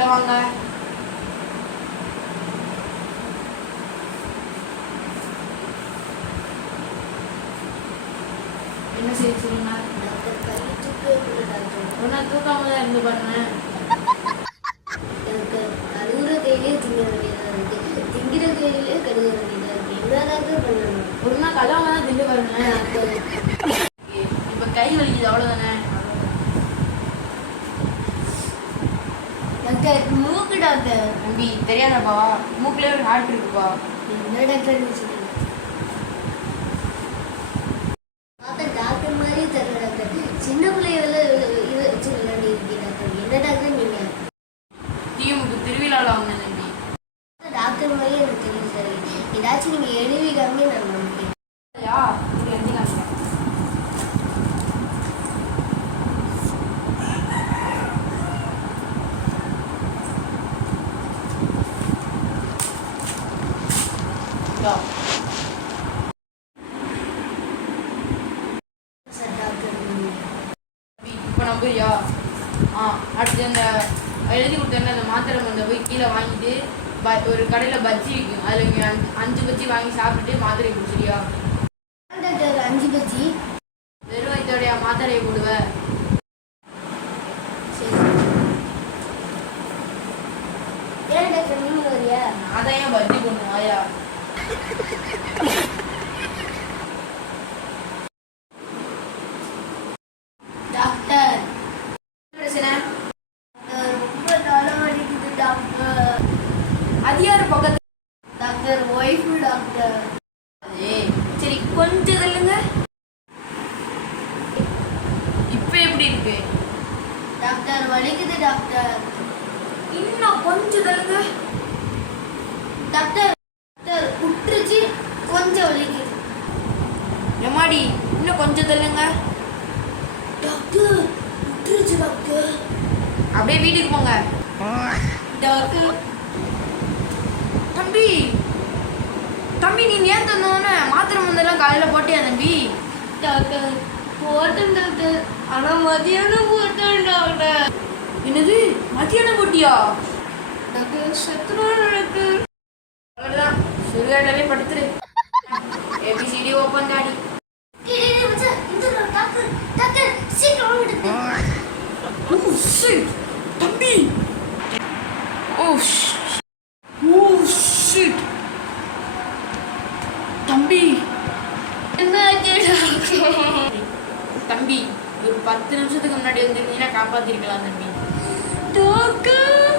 உள்ள வாங்க. என்ன செய்ய சொல்லுங்க. ஒன்னா தூக்காம தான் இருந்து பாருங்க. எனக்கு அழுகுற கையிலே திங்க வேண்டியதா இருக்கு, திங்கிற கையிலே கழுக வேண்டியதா இருக்கு. என்னதான் பண்ணணும்? ஒரு நாள் கல்லாம தான் திண்டு பாருங்க. இப்ப கை வலிக்குது அவ்வளவுதானே. டாக்டர் மூக்கு டாக்டர். தம்பி தெரியாதப்பா, மூக்குலயே ஒரு ஹார்ட் இருக்குப்பா. என்ன டாக்டர் சொல்லுங்க. பார்த்தா டாக்டர் மாதிரியே தெரியல டாக்டர். சின்ன பிள்ளைகள இது வச்சு விளையாடி இருக்கீங்க டாக்டர். என்ன டாக்டர் நீங்க? தீமுக்கு திருவிழாவில் வாங்கினேன் தம்பி. டாக்டர் மாதிரியே எனக்கு தெரியும் சார். ஏதாச்சும் நீங்க எழுதி காமி நான் நம்பிக்கேன். இங்க எழுதி காமிங்க. சார் டாக்டர் இப்போ நம்புறியா? அடுத்து அந்த எழுதி கொடுத்தேன்னா அந்த மாத்திரை மருந்தை போய் கீழே வாங்கிட்டு ஒரு கடையில் பஜ்ஜி விற்கும், அதில் இங்கே 5 பஜ்ஜி வாங்கி சாப்பிட்டுட்டு மாத்திரை குடிச்சிரியா? டாக்டர் 5 பஜ்ஜி வெறும் வயிற்றோடைய மாத்திரையை போடுவ. சரி. ஏன் டாக்டர் நீங்க வரியா? நான் தான் ஏன் பஜ்ஜி போடணும் ஆயா? டாக்டர் பிரச்சனை? ரொம்ப தலைவலிக்குது டாக்டர். அது யாரு பக்கத்து? Doctor wife doctor. சரி கொஞ்சம் தள்ளுங்க. இப்போ எப்படி இருக்கு? டாக்டர் வலிக்குது டாக்டர். இன்னும் கொஞ்சம் தள்ளுங்க. டாக்டர் டாக்டர் குட்டுருச்சு, கொஞ்சம் வலிக்குது. எம்மாடி இன்னும் கொஞ்சம் தள்ளுங்க. டாக்டர் குட்டுருச்சு டாக்டர். அப்படியே வீட்டுக்கு போங்க. டாக்டர் தம்பி தம்பி நீ ஏன் தந்தோன்னே மாத்திரை மருந்தெல்லாம் காலையில் போட்டியா தம்பி? டாக்டர் போட்டேன் டாக்டர், ஆனா மதியானம் போட்டேன் டாக்டர். என்னது மத்தியானம் போட்டியா? டாக்டர் செத்துருவான் டாக்டர். அவ்வளோதான், சுடுகாட்டாலே படுத்துரு. ABCD open daddy. Doctor doctor சீக்கிரம் விடுங்க. ஓ ஷிட் தம்பி. ஓ ஷிட் தம்பி. என்னாச்சு டாக்டர்? தம்பி ஒரு 10 நிமிஷத்துக்கு முன்னாடி வந்துருந்தீங்கன்னா காப்பாத்திருக்கலாம் தம்பி. டாக்டர்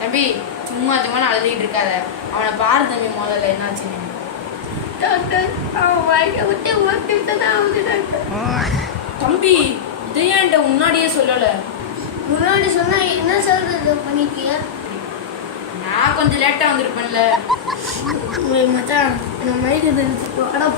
தம்பி சும்மா சும்மா அழுதுகிட்டு இருக்காத. அவனை பாரு தம்பி முதல்ல என்னாச்சுன்னு. டாக்டர் அவன் வாய்க்க விட்டு ஓட்டிட்டு தான் ஆகுது டாக்டர். தம்பி இதை ஏன்ட்ட முன்னாடியே சொல்லலை? முன்னாடி சொன்னா என்ன சொல்றது பண்ணிட்டியா? நான் கொஞ்சம் லேட்டாக வந்திருப்பேன்ல. மச்சான் நம்ம மைக்கு தெரிஞ்சு போகணும்.